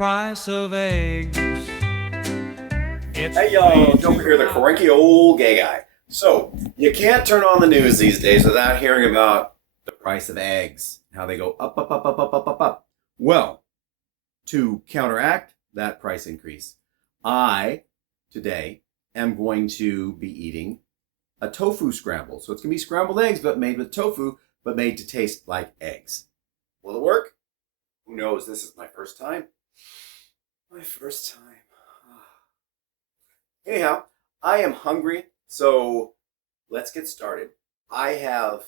price of eggs. Hey y'all, Joefer here, the cranky old gay guy. So, you can't turn on the news these days without hearing about the price of eggs, how they go up, up, up, up, up, up, up, up. Well, to counteract that price increase, I, today, am going to be eating a tofu scramble. So it's going to be scrambled eggs, but made with tofu, but made to taste like eggs. Will it work? Who knows? This is my first time. My first time. Anyhow, I am hungry, so let's get started. I have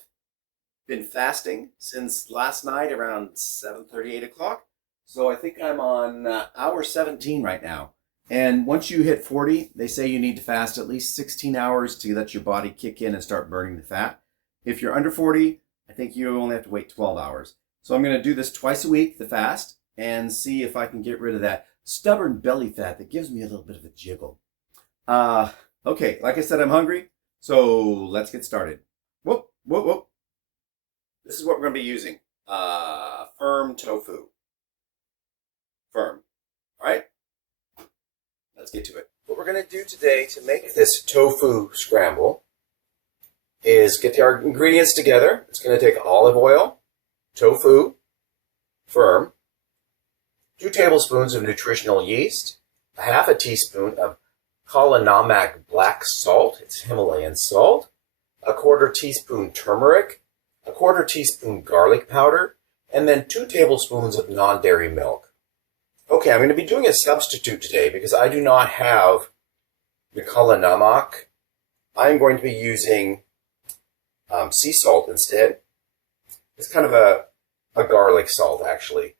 been fasting since last night around 7:30, 8 o'clock. So I think I'm on hour 17 right now. And once you hit 40, they say you need to fast at least 16 hours to let your body kick in and start burning the fat. If you're under 40, I think you only have to wait 12 hours. So I'm going to do this twice a week, the fast, and see if I can get rid of that stubborn belly fat that gives me a little bit of a jiggle. Okay, like I said, I'm hungry, so let's get started. Whoop, whoop, whoop. This is what we're going to be using. Firm tofu. Firm. All right? Let's get to it. What we're going to do today to make this tofu scramble is get our ingredients together. It's going to take olive oil, tofu, firm, 2 tablespoons of nutritional yeast, a half a teaspoon of culinary black salt, it's Himalayan salt, a 1/4 teaspoon turmeric, a 1/4 teaspoon garlic powder, and then 2 tablespoons of non-dairy milk. Okay, I'm going to be doing a substitute today because I do not have the culinary. I'm going to be using sea salt instead. It's kind of a garlic salt, actually.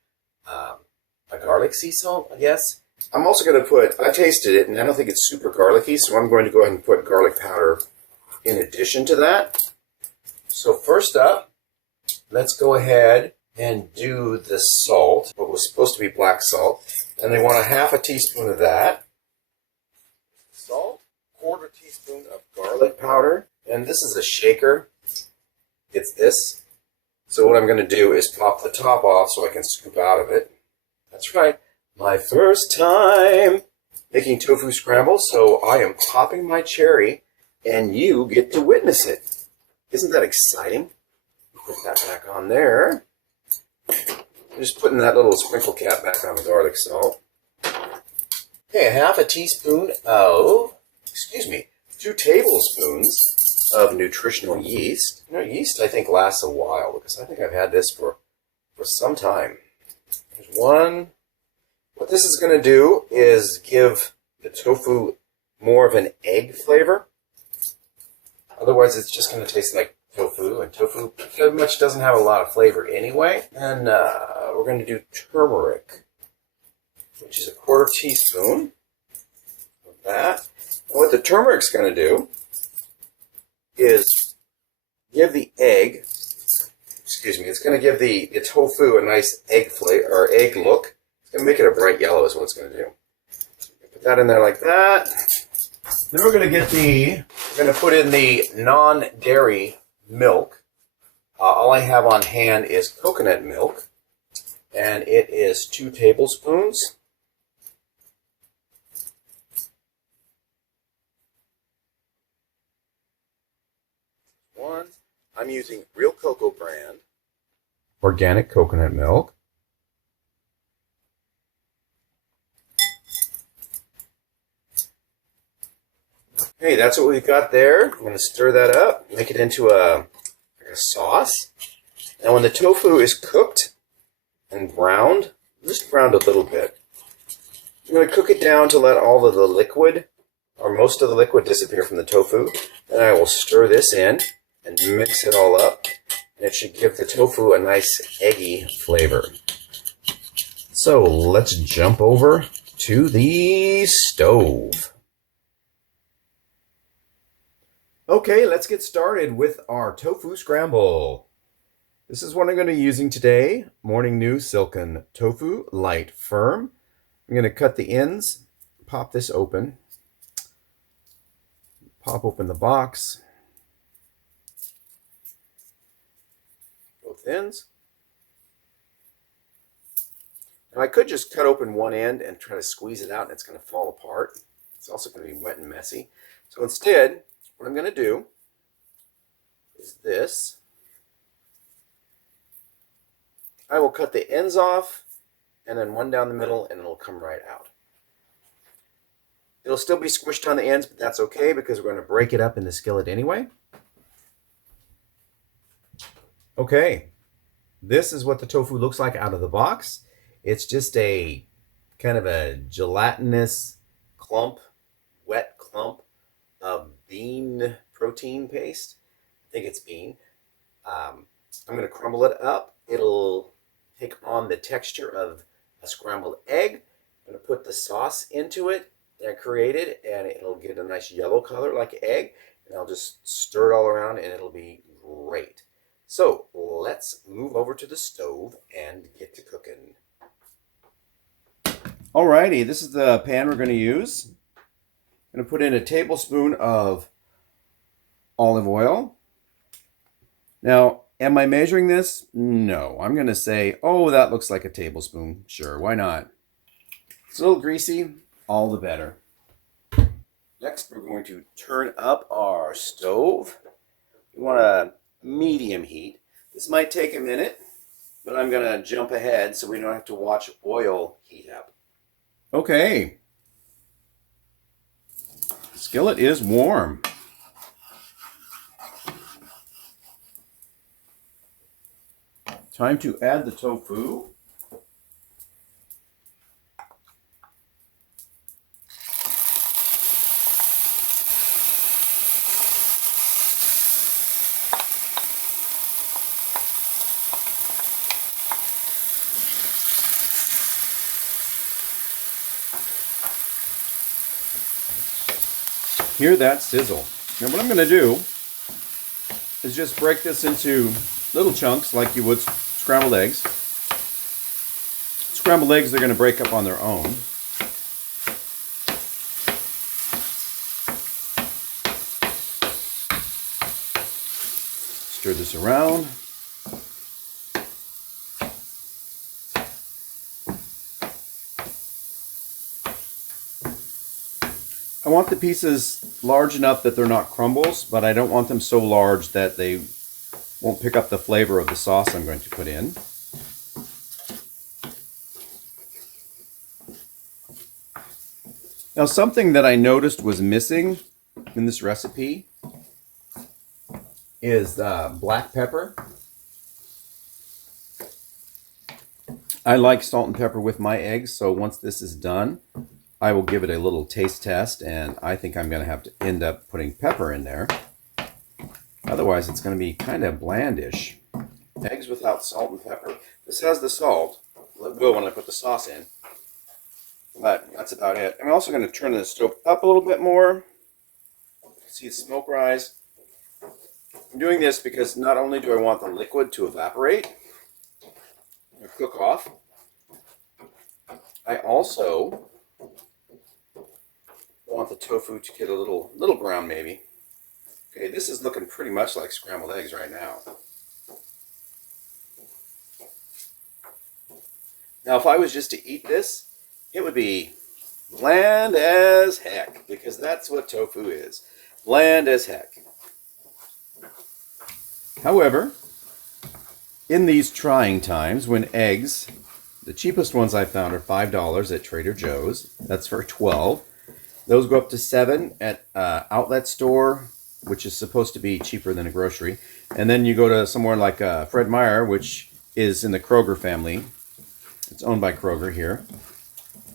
A garlic sea salt, I guess. I'm also going to put, I tasted it, and I don't think it's super garlicky, so I'm going to go ahead and put garlic powder in addition to that. So first up, let's go ahead and do the salt, what was supposed to be black salt. And they want a half a teaspoon of that. Salt, 1/4 teaspoon of garlic powder. And this is a shaker. It's this. So what I'm going to do is pop the top off so I can scoop out of it. That's right. My first time making tofu scramble, so I am popping my cherry, and you get to witness it. Isn't that exciting? Put that back on there. I'm just putting that little sprinkle cap back on the garlic salt. Okay, a half a teaspoon of, 2 tablespoons of nutritional yeast. You know, yeast I think lasts a while because I think I've had this for some time. There's 1. What this is going to do is give the tofu more of an egg flavor. Otherwise, it's just going to taste like tofu, and tofu pretty much doesn't have a lot of flavor anyway. And we're going to do turmeric, which is a 1/4 teaspoon of that. And what the turmeric's going to do is give the egg, it's going to give the tofu a nice egg flavor or egg look. It's going to make it a bright yellow is what it's going to do. Put that in there like that. Then we're going to put in the non-dairy milk. All I have on hand is coconut milk, and it is 2 tablespoons. I'm using Real Cocoa brand organic coconut milk. Okay, that's what we've got there. I'm going to stir that up, make it into a sauce. And when the tofu is cooked and browned, just browned a little bit, I'm going to cook it down to let all of the liquid, or most of the liquid, disappear from the tofu. Then I will stir this in and mix it all up. And it should give the tofu a nice eggy flavor. So let's jump over to the stove. Okay, let's get started with our tofu scramble. This is what I'm going to be using today. Morning New Silken Tofu, light firm. I'm going to cut the ends, pop this open, pop open the box, both ends. Now I could just cut open one end and try to squeeze it out and it's going to fall apart. It's also going to be wet and messy. So instead, what I'm going to do is this. I will cut the ends off and then one down the middle and it'll come right out. It'll still be squished on the ends, but that's okay because we're going to break it up in the skillet anyway. Okay, this is what the tofu looks like out of the box. It's just a kind of a gelatinous clump, wet clump of bean protein paste. I think it's bean. I'm going to crumble it up. It'll take on the texture of a scrambled egg. I'm going to put the sauce into it that I created, and it'll get a nice yellow color like egg. And I'll just stir it all around, and it'll be great. So let's move over to the stove and get to cooking. Alrighty, this is the pan we're going to use. I'm going to put in a tablespoon of olive oil. Now, am I measuring this? No. I'm going to say, oh, that looks like a tablespoon. Sure, why not? It's a little greasy, all the better. Next, we're going to turn up our stove. We want a medium heat. This might take a minute, but I'm going to jump ahead so we don't have to watch oil heat up. Okay. The skillet is warm. Time to add the tofu. Hear that sizzle. Now what I'm going to do is just break this into little chunks like you would scrambled eggs. Scrambled eggs, they're going to break up on their own. Stir this around. I want the pieces large enough that they're not crumbles, but I don't want them so large that they won't pick up the flavor of the sauce I'm going to put in. Now, something that I noticed was missing in this recipe is black pepper. I like salt and pepper with my eggs, so once this is done, I will give it a little taste test, and I think I'm going to have to end up putting pepper in there. Otherwise, it's going to be kind of blandish. Eggs without salt and pepper. This has the salt. It will when I put the sauce in. But that's about it. I'm also going to turn the stove up a little bit more. See the smoke rise. I'm doing this because not only do I want the liquid to evaporate or cook off, I also want the tofu to get a little brown maybe. Okay, this is looking pretty much like scrambled eggs right now. Now, if I was just to eat this, it would be bland as heck, because that's what tofu is. Bland as heck. However, in these trying times when eggs, the cheapest ones I found are $5 at Trader Joe's. That's for 12. Those go up to $7 at outlet store, which is supposed to be cheaper than a grocery. And then you go to somewhere like Fred Meyer, which is in the Kroger family. It's owned by Kroger here.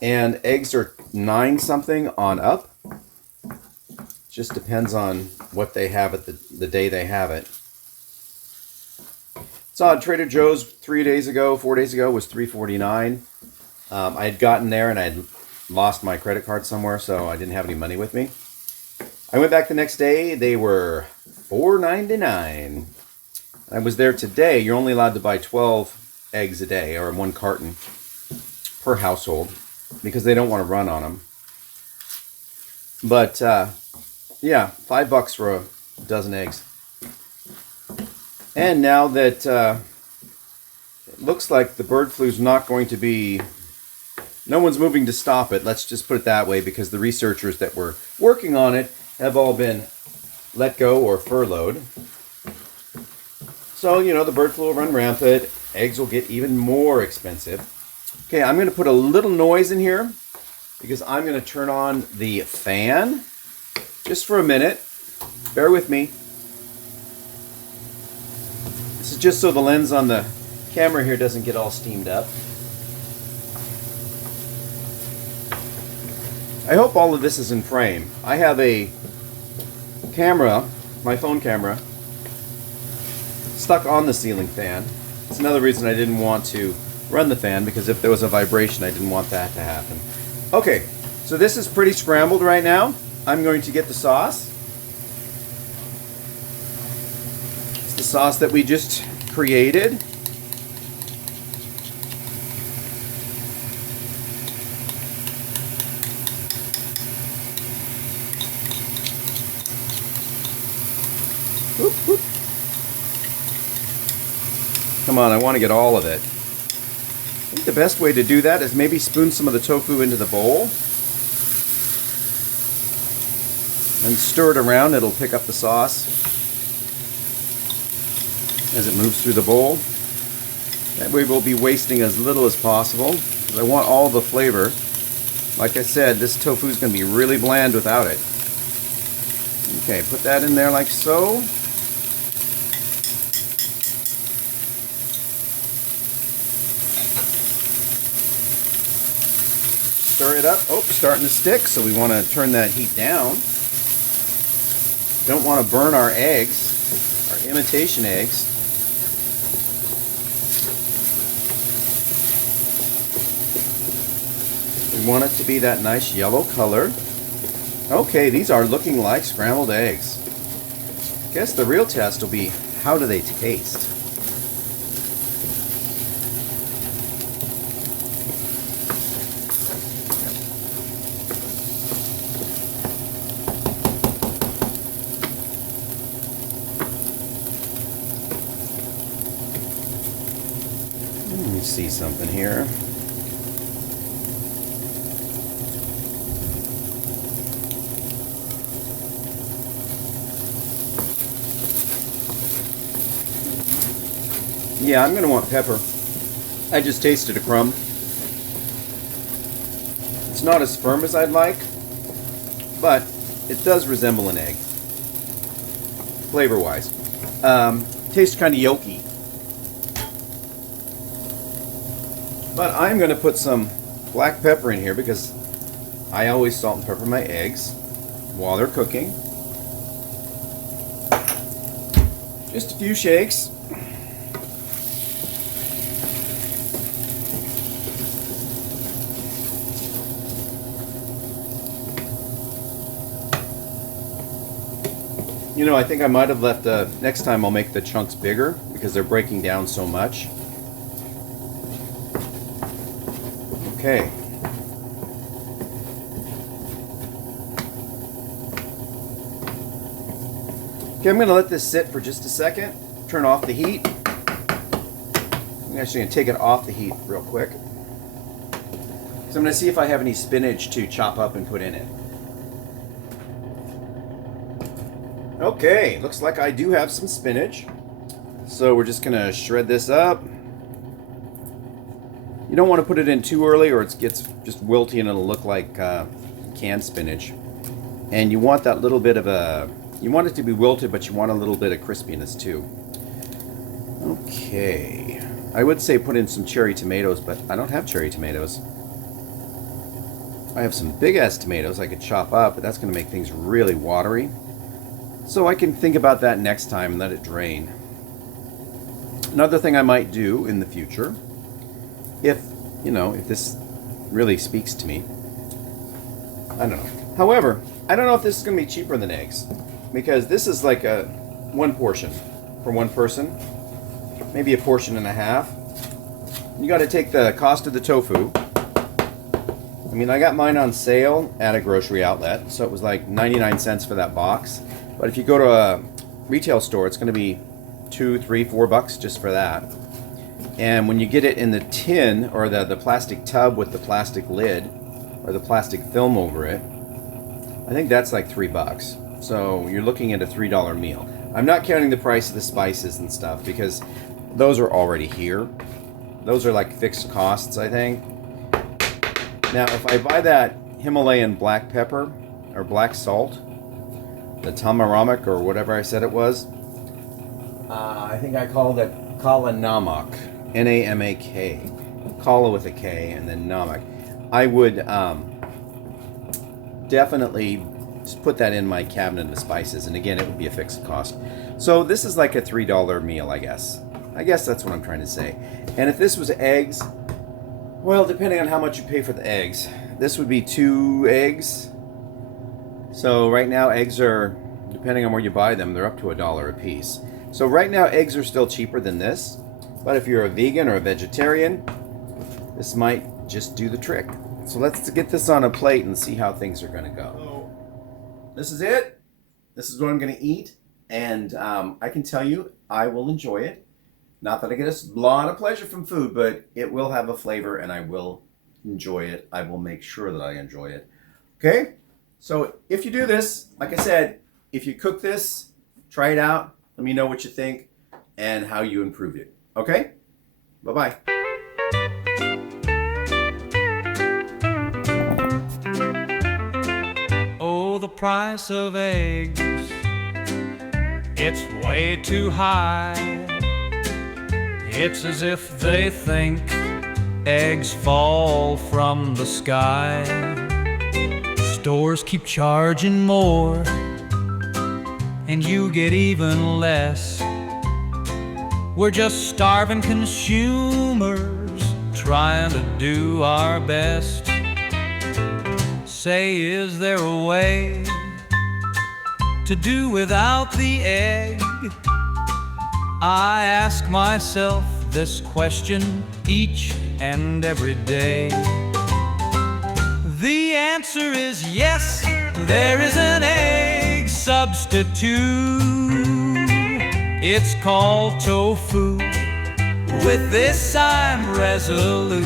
And eggs are 9 something on up. Just depends on what they have at the day they have it. Saw at Trader Joe's 4 days ago, was $3.49. I had gotten there and I had lost my credit card somewhere, so I didn't have any money with me. I went back the next day. They were $4.99. I was there today. You're only allowed to buy 12 eggs a day, or 1 carton per household, because they don't want to run on them. But yeah, $5 for a dozen eggs. And now that it looks like the bird flu is not going to be No one's moving to stop it. Let's just put it that way, because the researchers that were working on it have all been let go or furloughed. So, you know, the bird flu will run rampant. Eggs will get even more expensive. Okay, I'm going to put a little noise in here because I'm going to turn on the fan just for a minute. Bear with me. This is just so the lens on the camera here doesn't get all steamed up. I hope all of this is in frame. I have a camera, my phone camera, stuck on the ceiling fan. It's another reason I didn't want to run the fan, because if there was a vibration, I didn't want that to happen. Okay, so this is pretty scrambled right now. I'm going to get the sauce. It's the sauce that we just created. Whoop, whoop. Come on, I want to get all of it. I think the best way to do that is maybe spoon some of the tofu into the bowl and stir it around. It'll pick up the sauce as it moves through the bowl. That way we'll be wasting as little as possible, because I want all the flavor. Like I said, this tofu is going to be really bland without it. Okay, put that in there like so. Stir it up. Oh, it's starting to stick, so we want to turn that heat down. Don't want to burn our eggs, our imitation eggs. We want it to be that nice yellow color. Okay, these are looking like scrambled eggs. I guess the real test will be, how do they taste? Let me see something here. Yeah, I'm going to want pepper. I just tasted a crumb. It's not as firm as I'd like, but it does resemble an egg, flavor-wise. Tastes kind of yolky. But I'm going to put some black pepper in here because I always salt and pepper my eggs while they're cooking. Just a few shakes. You know, I think I might have left next time I'll make the chunks bigger because they're breaking down so much. Okay. Okay, I'm going to let this sit for just a second. Turn off the heat. I'm actually going to take it off the heat real quick. So I'm going to see if I have any spinach to chop up and put in it. Okay, looks like I do have some spinach. So we're just gonna shred this up. You don't want to put it in too early or it gets just wilty and it'll look like canned spinach. And you want that little bit of you want it to be wilted, but you want a little bit of crispiness too. Okay, I would say put in some cherry tomatoes, but I don't have cherry tomatoes. I have some big ass tomatoes I could chop up, but that's gonna make things really watery. So I can think about that next time and let it drain. Another thing I might do in the future, if this really speaks to me, I don't know. However, I don't know if this is going to be cheaper than eggs, because this is like one portion for one person, maybe a portion and a half. You got to take the cost of the tofu. I mean, I got mine on sale at a grocery outlet, so it was like 99 cents for that box. But if you go to a retail store, it's going to be $2, $3, $4 just for that. And when you get it in the tin or the plastic tub with the plastic lid or the plastic film over it, I think that's like $3. So you're looking at a $3 meal. I'm not counting the price of the spices and stuff because those are already here. Those are like fixed costs, I think. Now, if I buy that Himalayan black pepper or black salt, the tamaramak or whatever I said it was, I think I called it Kala Namak, N-A-M-A-K, Kala with a K, and then Namak. I would definitely just put that in my cabinet of spices, and again, it would be a fixed cost. So this is like a $3 meal, I guess. I guess that's what I'm trying to say. And if this was eggs, well, depending on how much you pay for the eggs, this would be 2 eggs. So right now, eggs are, depending on where you buy them, they're up to $1 a piece. So right now, eggs are still cheaper than this. But if you're a vegan or a vegetarian, this might just do the trick. So let's get this on a plate and see how things are going to go. So this is it. This is what I'm going to eat. And I can tell you, I will enjoy it. Not that I get a lot of pleasure from food, but it will have a flavor and I will enjoy it. I will make sure that I enjoy it. Okay? So if you do this, like I said, if you cook this, try it out. Let me know what you think and how you improved it. Okay? Bye-bye. Oh, the price of eggs, it's way too high. It's as if they think eggs fall from the sky. Stores keep charging more, and you get even less. We're just starving consumers, trying to do our best. Say, is there a way to do without the egg? I ask myself this question each and every day. The answer is yes, there is an egg substitute. It's called tofu. With this I'm resolute.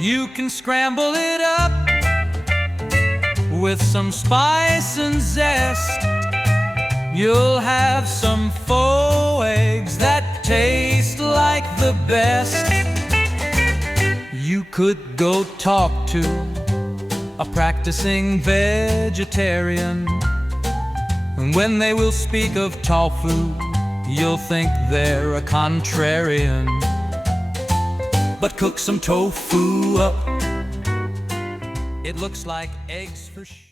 You can scramble it up with some spice and zest. You'll have some faux eggs that taste like the best. You could go talk to a practicing vegetarian, and when they will speak of tofu, you'll think they're a contrarian. But cook some tofu up, it looks like eggs for sure.